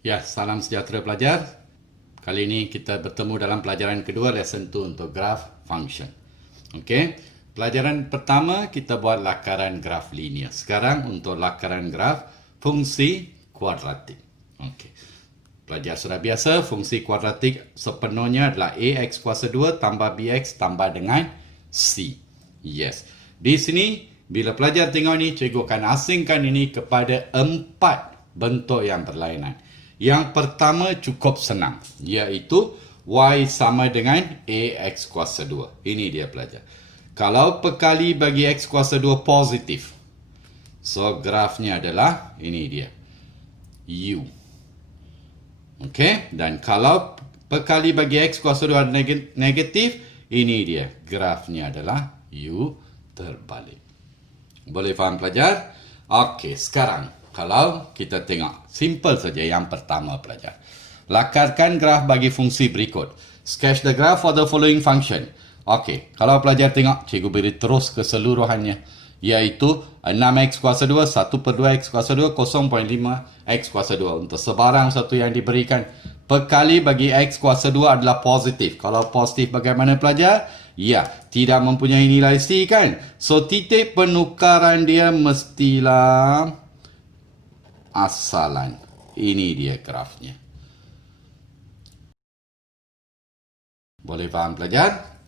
Ya, salam sejahtera pelajar. Kali ini kita bertemu dalam pelajaran kedua, lesson 2 untuk graph function. Okey, pelajaran pertama kita buat lakaran graf linear. Sekarang untuk lakaran graf fungsi kuadratik. Okey. Pelajar sudah biasa, fungsi kuadratik sepenuhnya adalah ax kuasa 2 tambah bx tambah dengan c. Yes. Di sini, bila pelajar tengok ni, cikgu akan asingkan ini kepada 4 bentuk yang berlainan. Yang pertama cukup senang, iaitu y sama dengan ax kuasa 2. Ini dia pelajar. Kalau perkali bagi x kuasa 2 positif, so grafnya adalah, ini dia, u. Okey, dan kalau perkali bagi x kuasa 2 negatif, ini dia, grafnya adalah u terbalik. Boleh faham pelajar? Okey, sekarang kalau kita tengok, simple saja yang pertama pelajar. Lakarkan graf bagi fungsi berikut. Sketch the graph for the following function. Okey, kalau pelajar tengok, cikgu beri terus keseluruhannya, iaitu 6x kuasa 2, 1/2x kuasa 2, 0.5x kuasa 2. Untuk sebarang satu yang diberikan, perkali bagi x kuasa 2 adalah positif. Kalau positif bagaimana pelajar? Ya, tidak mempunyai nilai c kan? So, titik penukaran dia mestilah asalan. Ini dia grafnya. Boleh faham pelajar?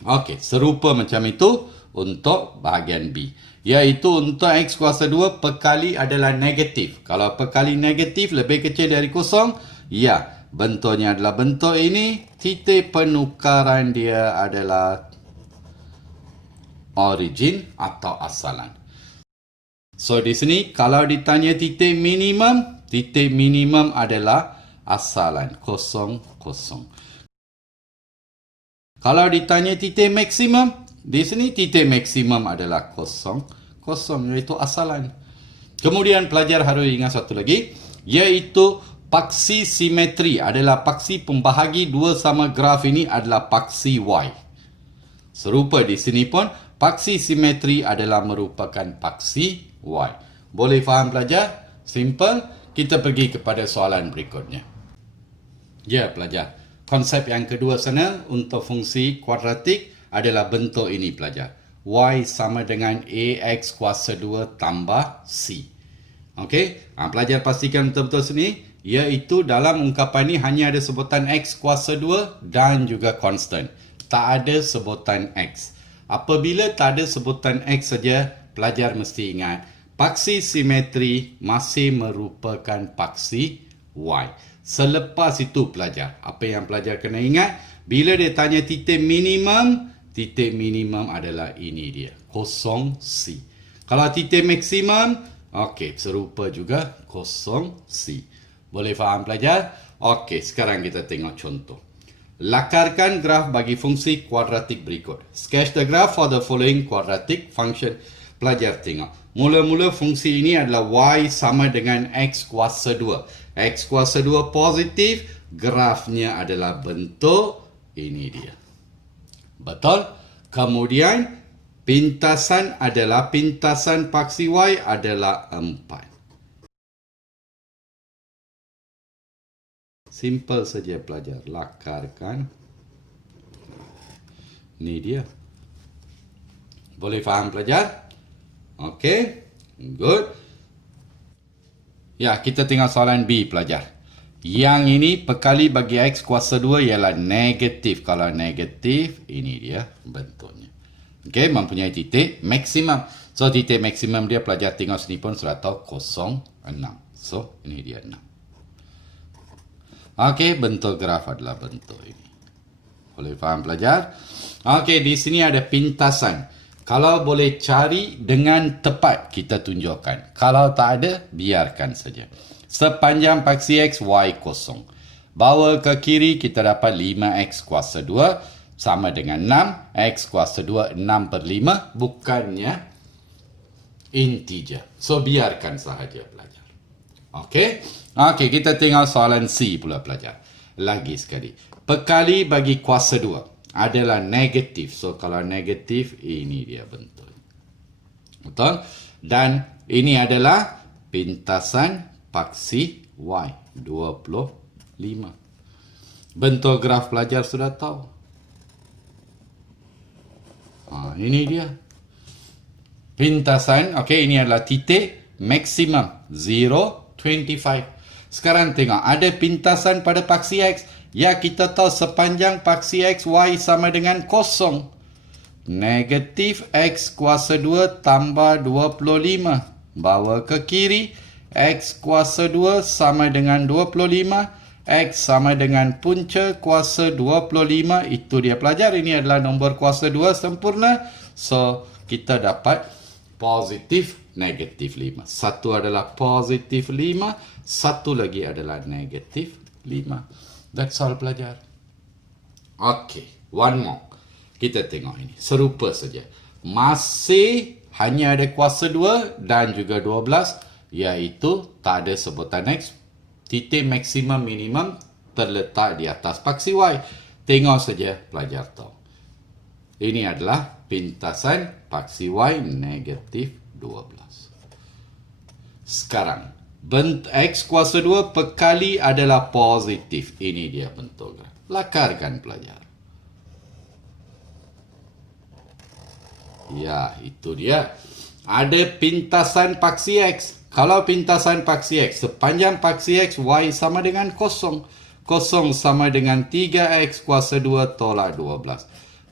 Okey, serupa macam itu untuk bahagian B. Iaitu untuk x kuasa 2 perkali adalah negatif. Kalau perkali negatif lebih kecil dari kosong, ya, bentuknya adalah bentuk ini. Titik penukaran dia adalah origin atau asalan. So, di sini kalau ditanya titik minimum adalah asalan 0, 0. Kalau ditanya titik maksimum, di sini titik maksimum adalah 0, 0, iaitu asalan. Kemudian pelajar harus ingat satu lagi, iaitu paksi simetri adalah paksi pembahagi dua sama graf ini adalah paksi y. Serupa di sini pun, paksi simetri adalah merupakan paksi y. Boleh faham pelajar? Simple. Kita pergi kepada soalan berikutnya. Ya pelajar, konsep yang kedua sana untuk fungsi kuadratik adalah bentuk ini pelajar. Y sama dengan ax kuasa 2 tambah c. Okey, pelajar pastikan betul-betul sini, iaitu dalam ungkapan ini hanya ada sebutan x kuasa 2 dan juga constant. Tak ada sebutan x. Apabila tak ada sebutan x saja, pelajar mesti ingat, paksi simetri masih merupakan paksi y. Selepas itu pelajar, apa yang pelajar kena ingat? Bila dia tanya titik minimum adalah ini dia, 0c. Kalau titik maksimum, okey, serupa juga 0c. Boleh faham pelajar? Okey, sekarang kita tengok contoh. Lakarkan graf bagi fungsi kuadratik berikut. Sketch the graph for the following quadratic function. Pelajar tengok. Mula-mula fungsi ini adalah y sama dengan x kuasa 2. X kuasa 2 positif, grafnya adalah bentuk ini dia. Betul? Kemudian, pintasan paksi y adalah 4. Simple saja pelajar. Lakarkan. Ini dia. Boleh faham pelajar? Okey. Good. Ya, kita tengok soalan B pelajar. Yang ini perkali bagi x kuasa 2 ialah negatif. Kalau negatif, ini dia bentuknya. Okey, mempunyai titik maksimum. So, titik maksimum dia pelajar tengok sini pun sudah tahu 0, 6. So, ini dia 6. Okey, bentuk graf adalah bentuk ini. Boleh faham pelajar? Okey, di sini ada pintasan. Kalau boleh cari dengan tepat, kita tunjukkan. Kalau tak ada, biarkan saja. Sepanjang paksi x, y kosong. Bawa ke kiri, kita dapat 5x kuasa 2 sama dengan 6. X kuasa 2, 6/5. Bukannya integer. So, biarkan sahaja pelajar. Okey? Okey, kita tengok soalan C pula pelajar. Lagi sekali. Perkali bagi kuasa 2 adalah negatif. So, kalau negatif, ini dia bentuk. Betul? Dan ini adalah pintasan paksi Y 25. Bentuk graf pelajar sudah tahu. Ini dia. Pintasan, okey, ini adalah titik maksimum 0, 25. Sekarang tengok, ada pintasan pada paksi X. Ya, kita tahu sepanjang paksi X, Y sama dengan kosong. Negatif X kuasa 2 tambah 25. Bawa ke kiri. X kuasa 2 sama dengan 25. X sama dengan punca kuasa 25. Itu dia pelajar. Ini adalah nombor kuasa 2 sempurna. So, kita dapat positif, negatif 5. Satu adalah positif 5. Satu lagi adalah negatif 5. That's all pelajar. Okay, one more. Kita tengok ini. Serupa saja. Masih hanya ada kuasa 2 dan juga 12. Iaitu tak ada sebutan X. Titik maksimum minimum terletak di atas paksi Y. Tengok saja pelajar tahu. Ini adalah pintasan paksi Y negatif 12. Sekarang, X kuasa 2 perkali adalah positif. Ini dia bentuk graf. Lakarkan pelajar. Ya, itu dia. Ada pintasan paksi X. Kalau pintasan paksi X, sepanjang paksi X, Y sama dengan kosong. Kosong sama dengan 3X kuasa 2 tolak 12.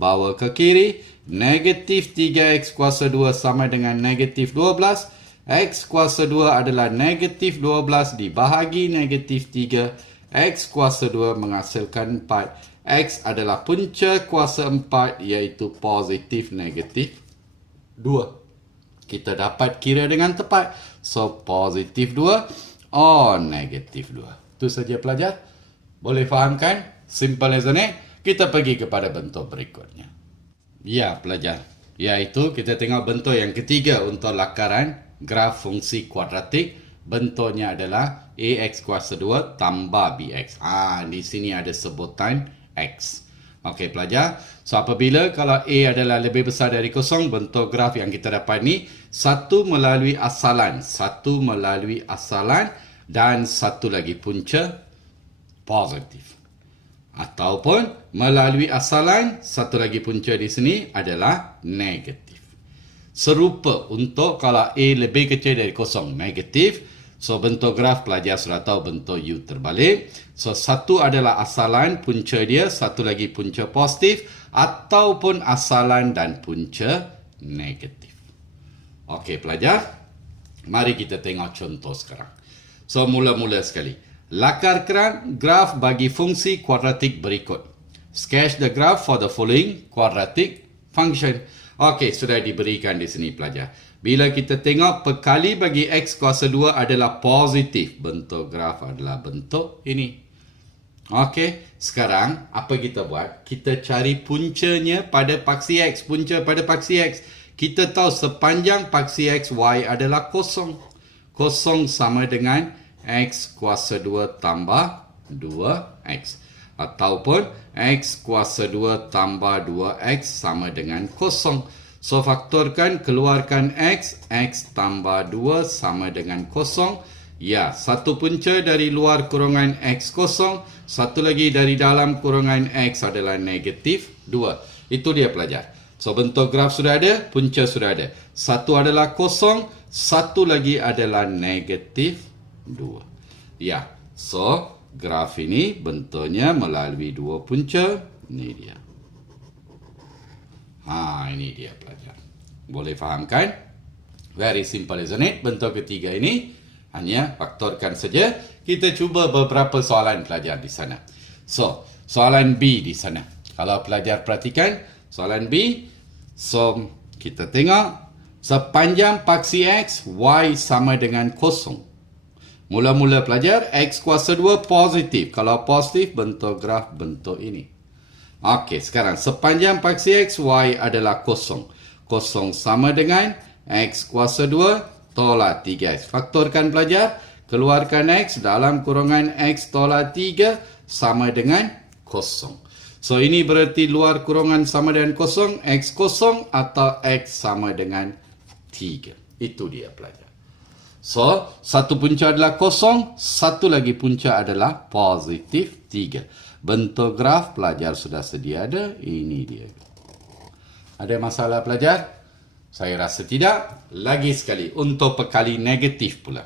Bawa ke kiri, negatif 3X kuasa 2 sama dengan negatif 12. X kuasa 2 adalah negatif 12 dibahagi negatif 3. X kuasa 2 menghasilkan 4. X adalah punca kuasa 4 iaitu positif negatif 2. Kita dapat kira dengan tepat. So, positif 2 or negatif 2. Itu saja pelajar. Boleh fahamkan? Simple isn't it? Kita pergi kepada bentuk berikutnya. Ya, pelajar. Iaitu kita tengok bentuk yang ketiga untuk lakaran graf fungsi kuadratik. Bentuknya adalah AX kuasa 2 tambah BX. Di sini ada sebutan X. Okey pelajar. So apabila kalau A adalah lebih besar dari kosong, bentuk graf yang kita dapat ni satu melalui asalan dan satu lagi punca positif. Ataupun melalui asalan, satu lagi punca di sini adalah negatif. Serupa untuk kalau A lebih kecil dari kosong, negatif. So, bentuk graf pelajar sudah tahu bentuk U terbalik. So, satu adalah asalan, punca dia. Satu lagi punca positif. Ataupun asalan dan punca negatif. Okey, pelajar. Mari kita tengok contoh sekarang. So, mula-mula sekali. Lakarkan graf bagi fungsi kuadratik berikut. Sketch the graph for the following quadratic function. Okey, sudah diberikan di sini pelajar. Bila kita tengok perkali bagi X kuasa 2 adalah positif. Bentuk graf adalah bentuk ini. Okey, sekarang apa kita buat? Kita cari puncanya pada paksi X. Punca pada paksi X. Kita tahu sepanjang paksi X, Y adalah kosong. Kosong sama dengan X kuasa 2 tambah 2X. Ataupun X kuasa 2 tambah 2X sama dengan kosong. So, faktorkan, keluarkan X. X tambah 2 sama dengan kosong. Ya, satu punca dari luar kurungan X kosong. Satu lagi dari dalam kurungan X adalah negatif 2. Itu dia pelajar. So, bentuk graf sudah ada, punca sudah ada. Satu adalah kosong, satu lagi adalah negatif 2. Ya, so, graf ini bentuknya melalui dua punca. Ini dia. Ini dia pelajar. Boleh fahamkan? Very simple isn't it? Bentuk ketiga ini hanya faktorkan saja. Kita cuba beberapa soalan pelajar di sana. So, soalan B di sana. Kalau pelajar perhatikan, soalan B. So, kita tengok. Sepanjang paksi X, Y sama dengan kosong. Mula-mula pelajar, X kuasa 2 positif. Kalau positif, bentuk graf bentuk ini. Okey, sekarang sepanjang paksi X, Y adalah kosong. Kosong sama dengan X kuasa 2 tolak 3X. Faktorkan pelajar, keluarkan X dalam kurungan X tolak 3 sama dengan kosong. So, ini berarti luar kurungan sama dengan kosong, X kosong atau X sama dengan 3. Itu dia pelajar. So, satu punca adalah kosong, satu lagi punca adalah positif 3. Bentuk graf pelajar sudah sedia ada, ini dia. Ada masalah pelajar? Saya rasa tidak. Lagi sekali, untuk perkali negatif pula.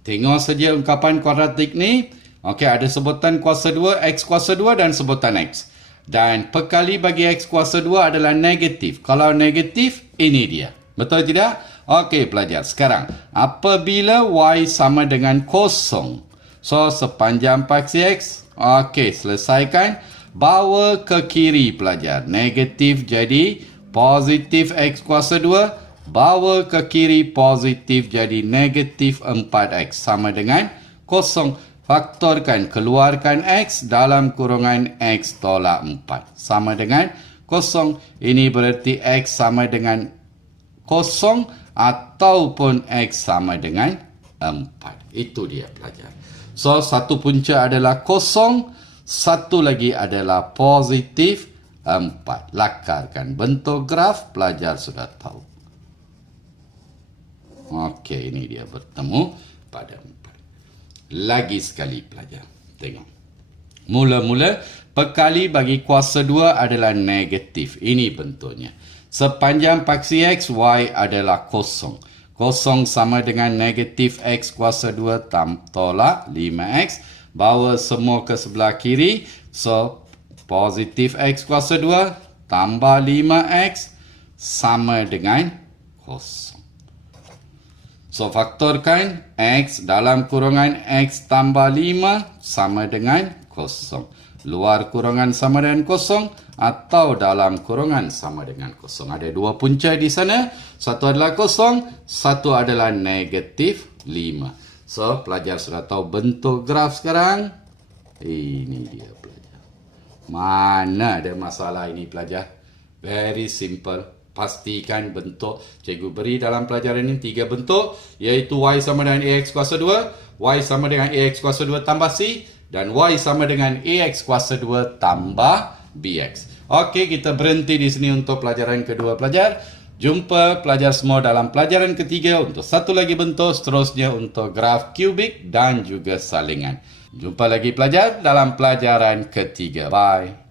Tengok saja ungkapan kuadratik ni. Okey, ada sebutan kuasa 2, X kuasa 2 dan sebutan X. Dan perkali bagi X kuasa 2 adalah negatif. Kalau negatif, ini dia. Betul tidak? Okey pelajar, sekarang apabila Y sama dengan kosong, so sepanjang paksi X, okey selesaikan, bawa ke kiri pelajar, negatif jadi positif X kuasa 2, bawa ke kiri positif jadi negatif 4X sama dengan kosong. Faktorkan, keluarkan X dalam kurungan X tolak 4 sama dengan kosong. Ini berarti X sama dengan kosong ataupun X sama dengan 4. Itu dia pelajar. So, satu punca adalah kosong, satu lagi adalah positif 4. Lakarkan bentuk graf, pelajar sudah tahu. Okey, ini dia bertemu pada 4. Lagi sekali pelajar. Tengok. Mula-mula, perkali bagi kuasa 2 adalah negatif. Ini bentuknya. Sepanjang paksi X, Y adalah kosong. Kosong sama dengan negatif X kuasa 2 tolak 5X. Bawa semua ke sebelah kiri. So, positif X kuasa 2 tambah 5X sama dengan kosong. So, faktorkan X dalam kurungan X tambah 5 sama dengan kosong. Luar kurungan sama dengan kosong atau dalam kurungan sama dengan kosong. Ada dua punca di sana. Satu adalah kosong, satu adalah negatif 5. So, pelajar sudah tahu bentuk graf sekarang. Ini dia pelajar. Mana ada masalah ini pelajar? Very simple. Pastikan bentuk cikgu beri dalam pelajaran ini 3 bentuk, iaitu Y sama dengan AX kuasa 2, Y sama dengan AX kuasa 2 tambah C, dan Y sama dengan AX kuasa 2 tambah BX. Okey, kita berhenti di sini untuk pelajaran kedua pelajar. Jumpa pelajar semua dalam pelajaran ketiga untuk satu lagi bentuk, seterusnya untuk graf kubik dan juga salingan. Jumpa lagi pelajar dalam pelajaran ketiga. Bye.